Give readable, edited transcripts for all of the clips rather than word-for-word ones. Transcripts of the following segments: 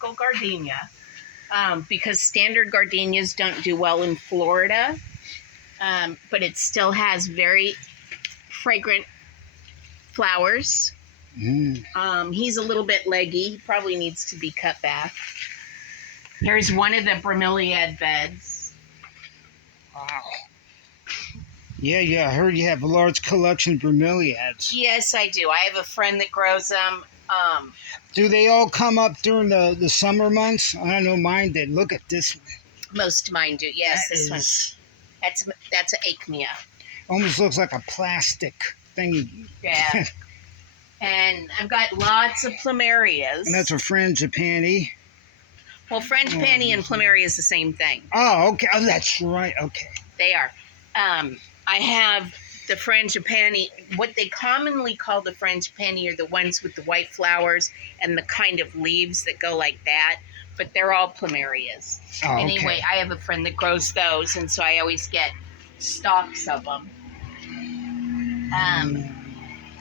tropical gardenia because standard gardenias don't do well in Florida, but it still has very fragrant flowers. He's a little bit leggy. He probably needs to be cut back. Here's one of the bromeliad beds. Wow. Yeah, I heard you have a large collection of bromeliads. Yes, I do. I have a friend that grows them. Do they all come up during the summer months? I don't know, mine did. Look at this one. Most of mine do. Yes, That this one. is- That's an acmea. Almost looks like a plastic thing. Yeah. And I've got lots of plumerias. And that's a frangipani. Well, frangipani and plumeria is the same thing. Oh, okay. Oh, that's right. Okay. They are. I have the frangipani. What they commonly call the frangipani are the ones with the white flowers and the kind of leaves that go like that. But they're all plumerias. Oh, okay. Anyway, I have a friend that grows those, and so I always get stalks of them.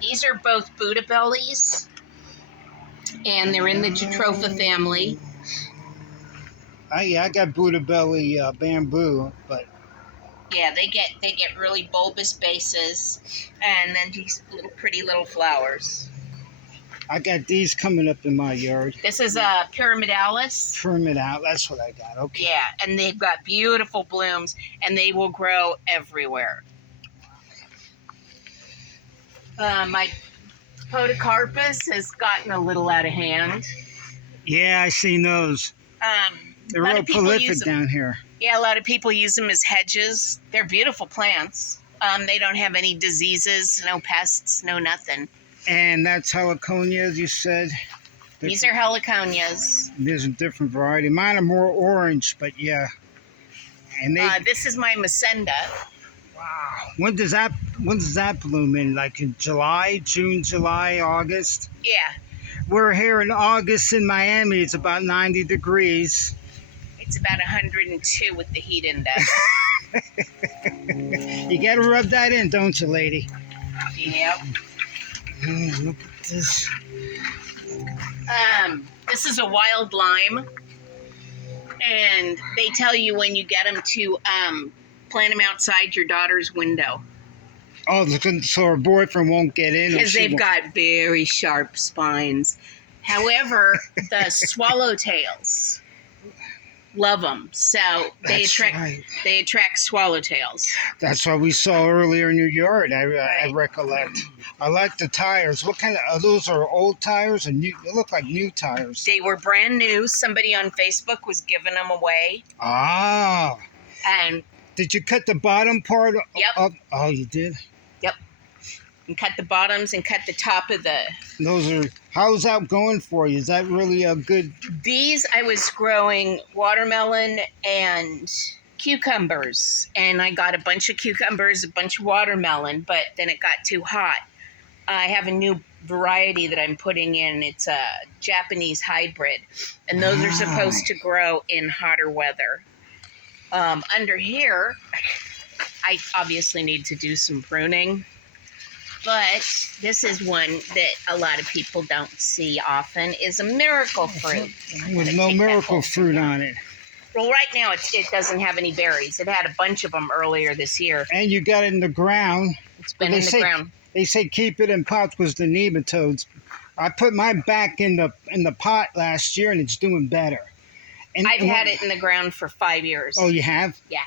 These are both Buddha bellies, and they're in the Jatropha family. Yeah, I got Buddha belly bamboo, but Yeah, they get really bulbous bases, and then these pretty little flowers. I got these coming up in my yard. This is a pyramidalis. Trim it out. That's what I got. Okay. Yeah, and they've got beautiful blooms, and they will grow everywhere. My podocarpus has gotten a little out of hand. Yeah, I seen those. They're real prolific down here. Yeah, a lot of people use them as hedges. They're beautiful plants. They don't have any diseases, no pests, no nothing. And that's heliconias, you said? These are heliconias. There's a different variety. Mine are more orange, but yeah. And they. This is my Macenda. Wow. When does that bloom in? Like in July, June, July, August? Yeah. We're here in August in Miami. It's about 90 degrees. It's about 102 with the heat index. You got to rub that in, don't you, lady? Yep. Look at this. This is a wild lime, and they tell you when you get them to plant them outside your daughter's window. Oh, so her boyfriend won't get in? Because they've got very sharp spines. However, the swallowtails love them, so they attract swallowtails. That's what we saw earlier in your yard. I Right. recollect. I like the tires. What kind of those are old tires and new? They look like new tires. They were brand new. Somebody on Facebook was giving them away, Ah. and Did you cut the bottom part? Yep. Oh, you did. and cut the bottoms and cut the top of the. Those are. How's that going for you? Is that really a good? These I was growing watermelon and cucumbers, and I got a bunch of cucumbers, a bunch of watermelon, but then it got too hot. I have a new variety that I'm putting in. It's a Japanese hybrid, and those are supposed to grow in hotter weather. Under here, I obviously need to do some pruning, but this is one that a lot of people don't see often, is a miracle fruit. With no miracle fruit on it. Well, right now it doesn't have any berries. It had a bunch of them earlier this year. And you got it in the ground. It's been in the ground. They say keep it in pots because the nematodes. I put mine back in the pot last year and it's doing better. And I've had it in the ground for 5 years. Oh, you have? Yeah.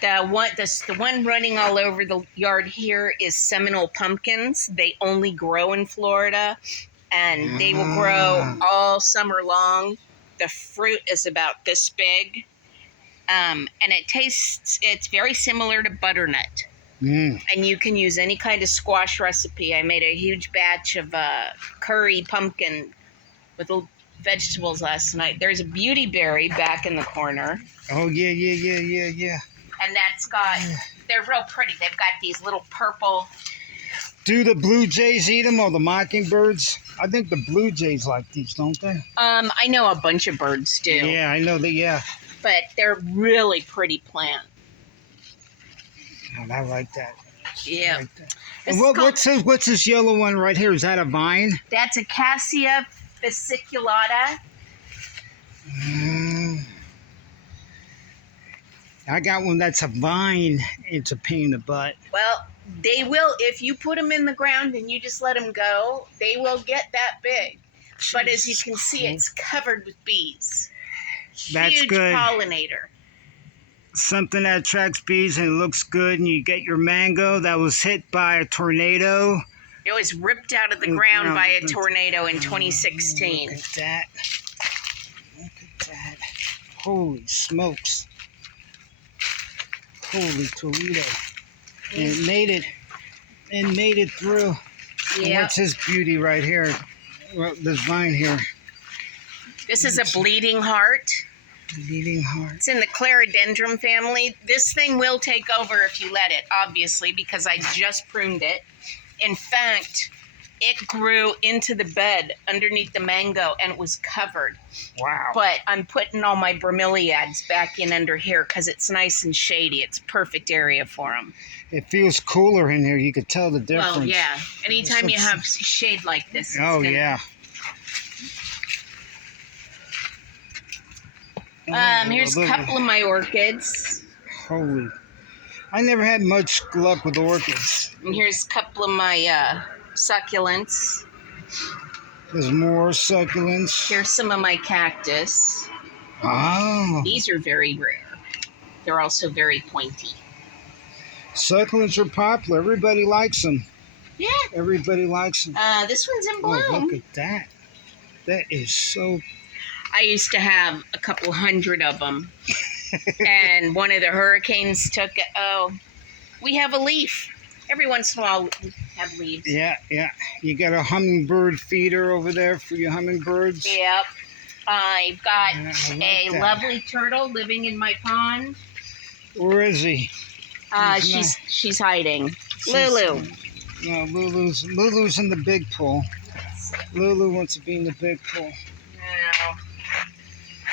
The one running all over the yard here is Seminole pumpkins. They only grow in Florida, and they will grow all summer long. The fruit is about this big, and it's very similar to butternut. And you can use any kind of squash recipe. I made a huge batch of curry pumpkin with vegetables last night. There's a beauty berry back in the corner. Oh, yeah. And that's got, they're real pretty. They've got these little purple. Do the blue jays eat them or the mockingbirds? I think the blue jays like these, don't they? I know a bunch of birds do. Yeah, I know that, yeah. But they're really pretty plant. And I like that. Yeah. Right there. This And is called- what's this yellow one right here? Is that a vine? That's a Cassia fasciculata. Mm. I got one that's a vine. It's a pain in the butt. Well, they will, if you put them in the ground and you just let them go, they will get that big. But as you can see, it's covered with bees. That's Huge good. pollinator. Something that attracts bees and it looks good, and you get your mango that was hit by a tornado. It was ripped out of the ground by a tornado in 2016. Look at that. Look at that. Holy smokes. Holy Toledo. And it made it. And made it through. And Yeah. what's this beauty right here? Well, this vine here. This is a bleeding heart. Bleeding heart. It's in the Clerodendron family. This thing will take over if you let it, obviously, because I just pruned it. In fact, it grew into the bed underneath the mango and it was covered. Wow. But I'm putting all my bromeliads back in under here because it's nice and shady. It's a perfect area for them. It feels cooler in here. You could tell the difference. Well, yeah. Anytime you have shade like this. It's Oh, gonna- yeah. Here's a look- couple of my orchids. Holy. I never had much luck with orchids. And here's a couple of my succulents. There's more succulents. Here's some of my cactus. Oh. These are very rare. They're also very pointy. Succulents are popular. Everybody likes them. Yeah. Everybody likes them. This one's in Oh, bloom. look at that. That is so... I used to have a couple hundred of them. And one of the hurricanes took it. Oh, we have a leaf. Every once in a while, we have leaves. Yeah, yeah. You got a hummingbird feeder over there for your hummingbirds? Yep. I've got Yeah, I like a that. lovely turtle living in my pond. Where is he? She's hiding. She's- Lulu. No, Lulu's in the big pool. Lulu wants to be in the big pool.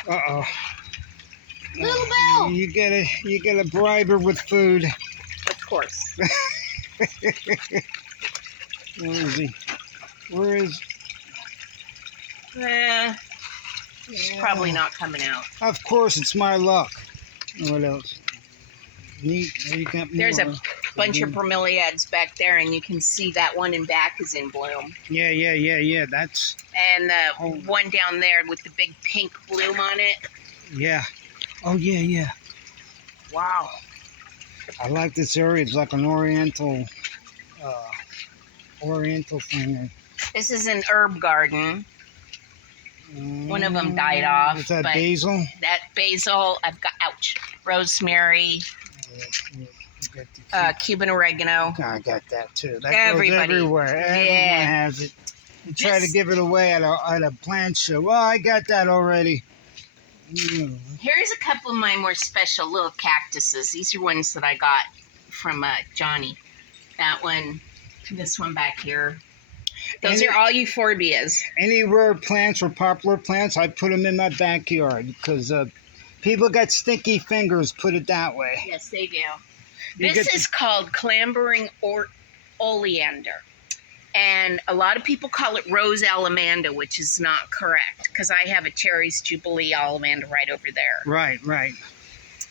No. Uh-oh. Lulu. You gotta bribe her with food. Of course. Where is he? Where is... She's probably not coming out. Of course, it's my luck. What else? Neat. You got more. There's a bunch of bromeliads back there, and you can see that one in back is in bloom. Yeah. That's... And the one down there with the big pink bloom on it. Yeah. Oh, yeah. Wow. I like this area. It's like an oriental thing. This is an herb garden. One of them died off. Is that but basil? That basil, I've got, rosemary, You got the- Cuban oregano. I got that too. That Everybody. goes everywhere. Everyone Yeah. has it. You try to This- give it away at a plant show. Well, I got that already. Here's a couple of my more special little cactuses. These are ones that I got from Johnny. That one, this one back here. Those are all euphorbias. Any rare plants or popular plants, I put them in my backyard because people got stinky fingers, put it that way. Yes, they do. You This get is called clambering oleander. And a lot of people call it rose alamanda, which is not correct because I have a cherries jubilee alamanda right over there. Right.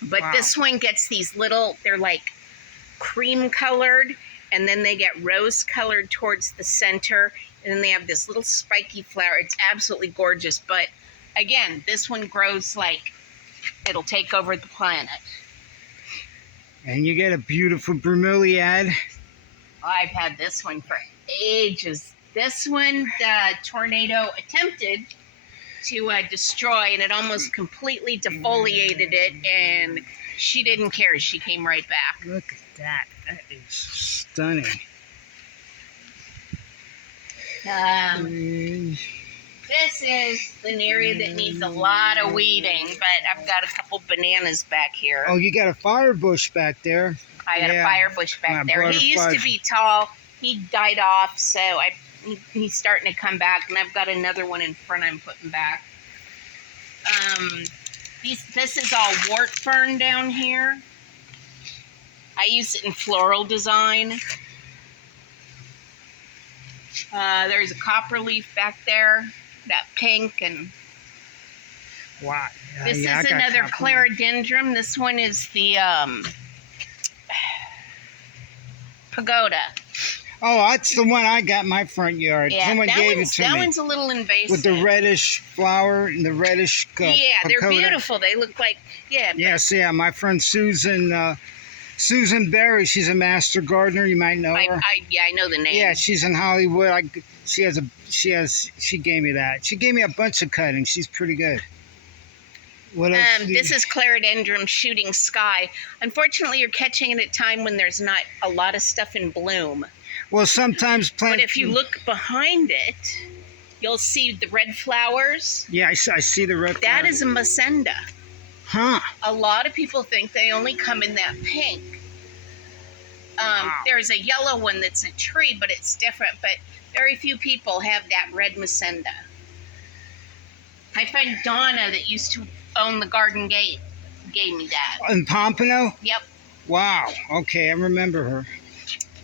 But Wow. this one gets these little, they're like cream colored, and then they get rose colored towards the center, and then they have this little spiky flower. It's absolutely gorgeous. But again, this one grows like it'll take over the planet. And you get a beautiful bromeliad. I've had this one for ages. This one, the tornado attempted to destroy, and it almost completely defoliated it, and she didn't care. She came right back. Look at that. That is stunning. This is an area that needs a lot of weeding, but I've got a couple bananas back here. Oh, you got a fire bush back there. I got yeah. a fire bush back there. He used to be tall. He died off, so he's starting to come back, and I've got another one in front I'm putting back. This is all wart fern down here. I use it in floral design. There's a copper leaf back there, that pink, and Wow. this I is got another copper. clerodendron. This one is the pagoda. Oh, that's the one I got in my front yard. Yeah, Someone gave it to that me. one's a little invasive. With the reddish flower and the reddish yeah, they're pagoda. beautiful. They look like Yes, yeah. My friend Susan Berry, she's a master gardener. You might know her. I know the name. Yeah, she's in Hollywood. She gave me that. She gave me a bunch of cuttings. She's pretty good. What else? This is clerodendron shooting sky. Unfortunately, you're catching it at a time when there's not a lot of stuff in bloom. Well, sometimes plants. But if you look behind it, you'll see the red flowers. Yeah, I see the red. That flowers. is a Masenda. Huh. A lot of people think they only come in that pink. Wow. There's a yellow one that's a tree, but it's different. But very few people have that red Masenda. My friend Donna, that used to own the Garden Gate, gave me that. In Pompano? Yep. Wow. Okay, I remember her.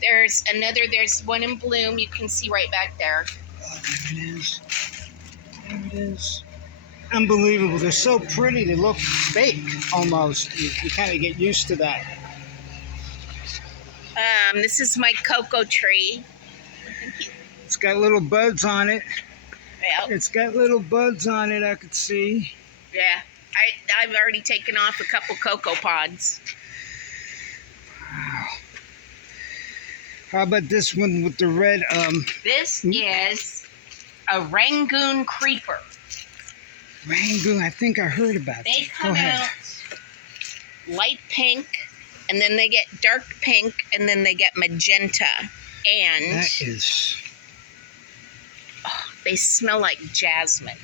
There's one in bloom. You can see right back there. Oh, there it is. There it is. Unbelievable. They're so pretty. They look fake almost. You kind of get used to that. This is my cocoa tree. It's got little buds on it. Yep. It's got little buds on it, I could see. Yeah. I've already taken off a couple cocoa pods. Wow. How about this one with the red? This is a Rangoon creeper. Rangoon. I think I heard about They that. come out light pink, and then they get dark pink, and then they get magenta. And That is. they smell like jasmine.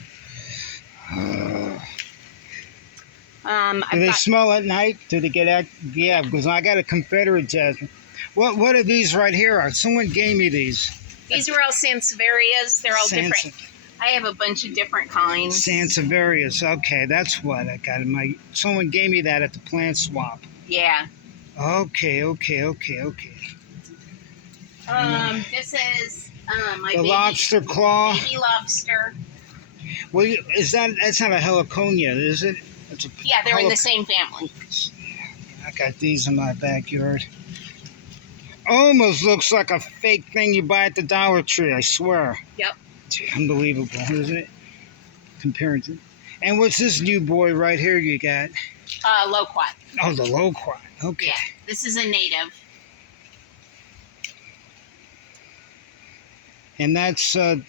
Do they smell at night? Do they get out? Yeah, because I got a Confederate jasmine. What are these right here? Someone gave me these. These are all Sansevierias. They're all different. I have a bunch of different kinds. Sansevierias. Okay, that's what I got in my. Someone gave me that at the plant swap. Yeah. Okay. This is my The lobster claw. baby lobster. Well, that's not a heliconia, is it? It's a Yeah, they're in the same family. I got these in my backyard. Almost looks like a fake thing you buy at the Dollar Tree, I swear. Yep. It's unbelievable, isn't it? Comparing to. And what's this new boy right here you got? Loquat. Oh, the loquat. Okay. Yeah, this is a native. And that's in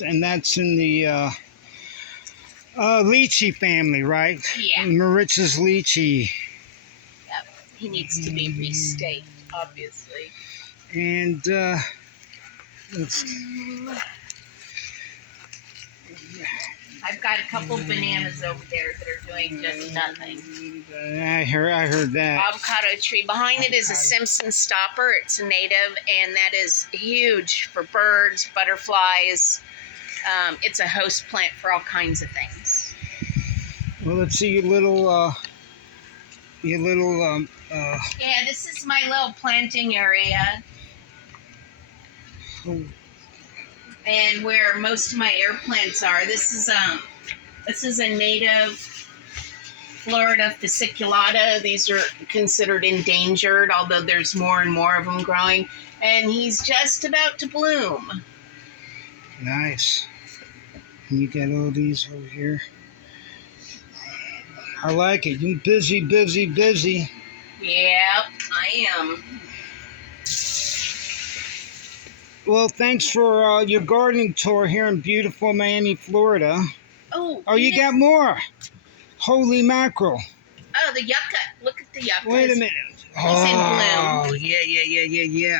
the lychee family, right? Yeah. Maritz's lychee. Yep. He needs to be restaked, obviously. And I've got a couple bananas over there that are doing just nothing. I heard that. Avocado tree. Behind it is a Simpson stopper. It's a native, and that is huge for birds, butterflies. It's a host plant for all kinds of things. Well, let's see your little. Yeah, this is my little planting area. Oh, And where most of my air plants are. This is a native Florida fasciculata. These are considered endangered, although there's more and more of them growing. And he's just about to bloom. nice. And you got all these over here. I like it. You busy. Yep, I am. Well, thanks for your gardening tour here in beautiful Miami, Florida. Oh, You got more. Holy mackerel. Oh, the yucca. Look at the yucca. Wait a minute. in bloom. Yeah.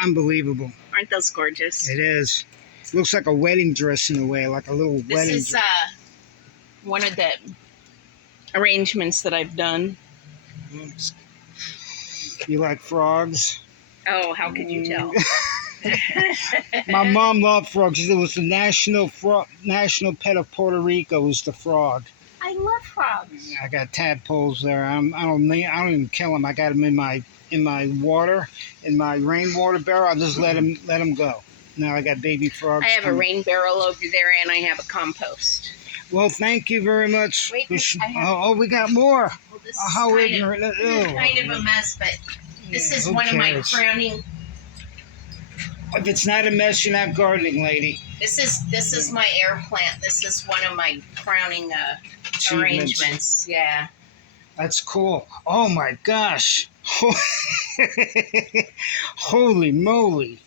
Unbelievable. Aren't those gorgeous? It is. Looks like a wedding dress in a way, like a little This wedding is dress. one of the arrangements that I've done. You like frogs? Oh, how could you tell? My mom loved frogs. It was the national pet of Puerto Rico was the frog. I love frogs. I got tadpoles there. I don't even kill them. I got them in my water, in my rainwater barrel. I'll just let them go. Now I got baby frogs. I have a coming. rain barrel over there, and I have a compost. Well, thank you very much. Wait, We got more. Well, this How is ignorant. kind of a mess, but this is who one of my cares? crowning. If it's not a mess, you're not gardening, lady. This is my air plant. This is one of my crowning Achievements. arrangements. Yeah. That's cool. Oh my gosh. Holy moly.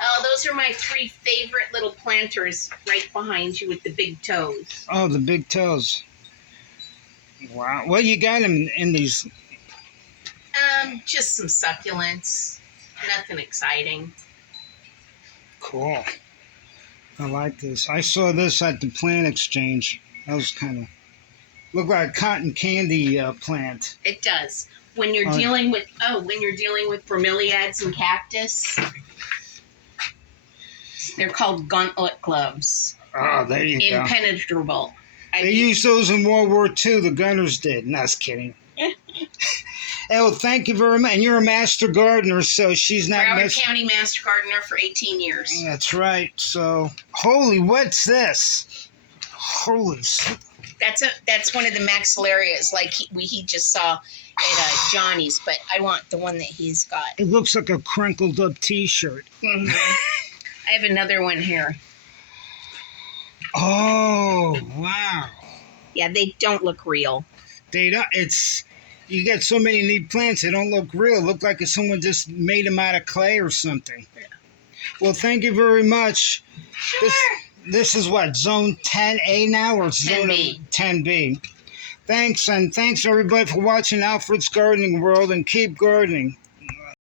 Oh, those are my 3 favorite little planters right behind you with the big toes. Oh, the big toes. Wow. What you got in these? Just some succulents. Nothing exciting. Cool. I like this. I saw this at the plant exchange. That was kind of looked like a cotton candy plant. It does. When you're dealing with bromeliads and cactus, they're called gauntlet gloves. Oh, there you go. Impenetrable. They used those in World War II. The gunners did. No, I was kidding. Oh, thank you very much. And you're a master gardener, so she's not. Broward County Master Gardener for 18 years. That's right. So, holy, what's this? Holy. That's one of the maxillarias, like he just saw at Johnny's, but I want the one that he's got. It looks like a crinkled up T-shirt. Mm-hmm. I have another one here. Oh, wow. Yeah, they don't look real. They don't. You get so many neat plants, they don't look real. Look like if someone just made them out of clay or something. Yeah. Well, thank you very much. Sure. This is what, Zone 10A now or Zone 10B? Thanks, and thanks everybody for watching Alfred's Gardening World, and keep gardening.